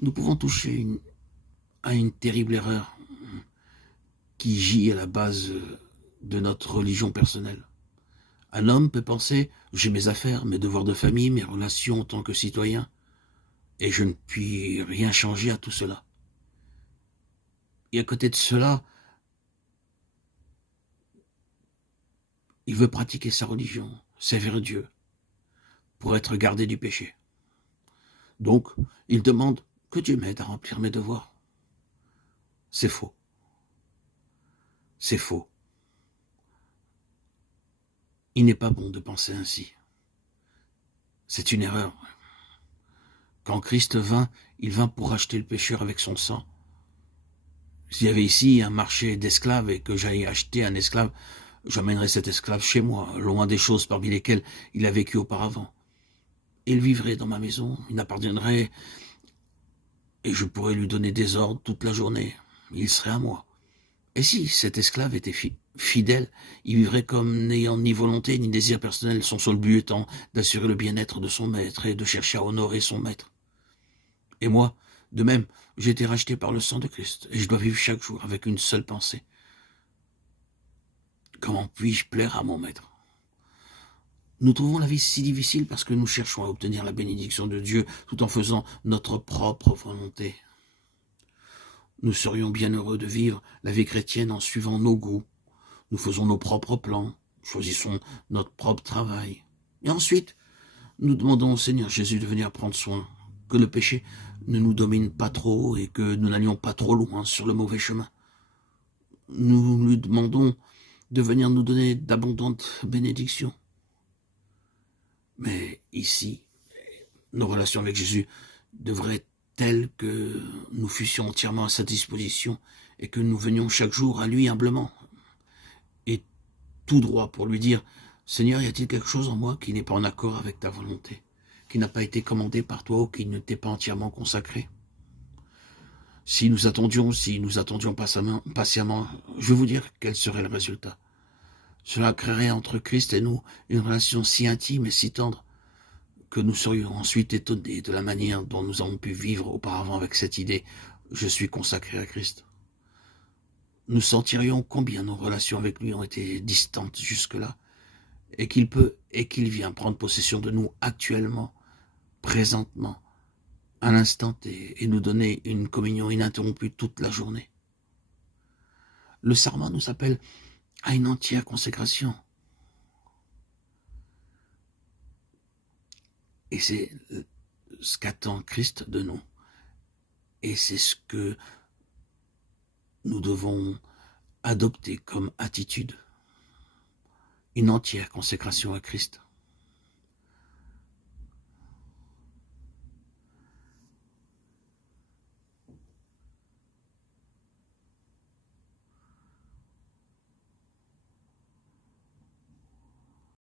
Nous pouvons toucher à une terrible erreur qui gît à la base de notre religion personnelle. Un homme peut penser, j'ai mes affaires, mes devoirs de famille, mes relations en tant que citoyen, et je ne puis rien changer à tout cela. Et à côté de cela, il veut pratiquer sa religion, servir Dieu, pour être gardé du péché. Donc, il demande que Dieu m'aide à remplir mes devoirs. C'est faux. C'est faux. Il n'est pas bon de penser ainsi. C'est une erreur. Quand Christ vint, il vint pour racheter le pécheur avec son sang. S'il y avait ici un marché d'esclaves et que j'aille acheter un esclave, j'emmènerais cet esclave chez moi, loin des choses parmi lesquelles il a vécu auparavant. Il vivrait dans ma maison, il m'appartiendrait et je pourrais lui donner des ordres toute la journée. Il serait à moi. Et si cet esclave était fidèle, il vivrait comme n'ayant ni volonté ni désir personnel, son seul but étant d'assurer le bien-être de son maître et de chercher à honorer son maître. Et moi, de même, j'ai été racheté par le sang de Christ, et je dois vivre chaque jour avec une seule pensée. Comment puis-je plaire à mon maître? Nous trouvons la vie si difficile parce que nous cherchons à obtenir la bénédiction de Dieu tout en faisant notre propre volonté. Nous serions bien heureux de vivre la vie chrétienne en suivant nos goûts. Nous faisons nos propres plans, choisissons notre propre travail. Et ensuite, nous demandons au Seigneur Jésus de venir prendre soin, que le péché ne nous domine pas trop et que nous n'allions pas trop loin sur le mauvais chemin. Nous lui demandons de venir nous donner d'abondantes bénédictions. Mais ici, nos relations avec Jésus devraient être telles que nous fussions entièrement à sa disposition et que nous venions chaque jour à lui humblement et tout droit pour lui dire « Seigneur, y a-t-il quelque chose en moi qui n'est pas en accord avec ta volonté, qui n'a pas été commandé par toi ou qui ne t'est pas entièrement consacré ?» Si nous attendions patiemment, je vais vous dire quel serait le résultat. Cela créerait entre Christ et nous une relation si intime et si tendre que nous serions ensuite étonnés de la manière dont nous avons pu vivre auparavant avec cette idée « je suis consacré à Christ ». Nous sentirions combien nos relations avec lui ont été distantes jusque-là, et qu'il vient prendre possession de nous actuellement, présentement, à l'instant T, et nous donner une communion ininterrompue toute la journée. Le serment nous appelle à une entière consécration. Et c'est ce qu'attend Christ de nous. Et c'est ce que nous devons adopter comme attitude. Une entière consécration à Christ.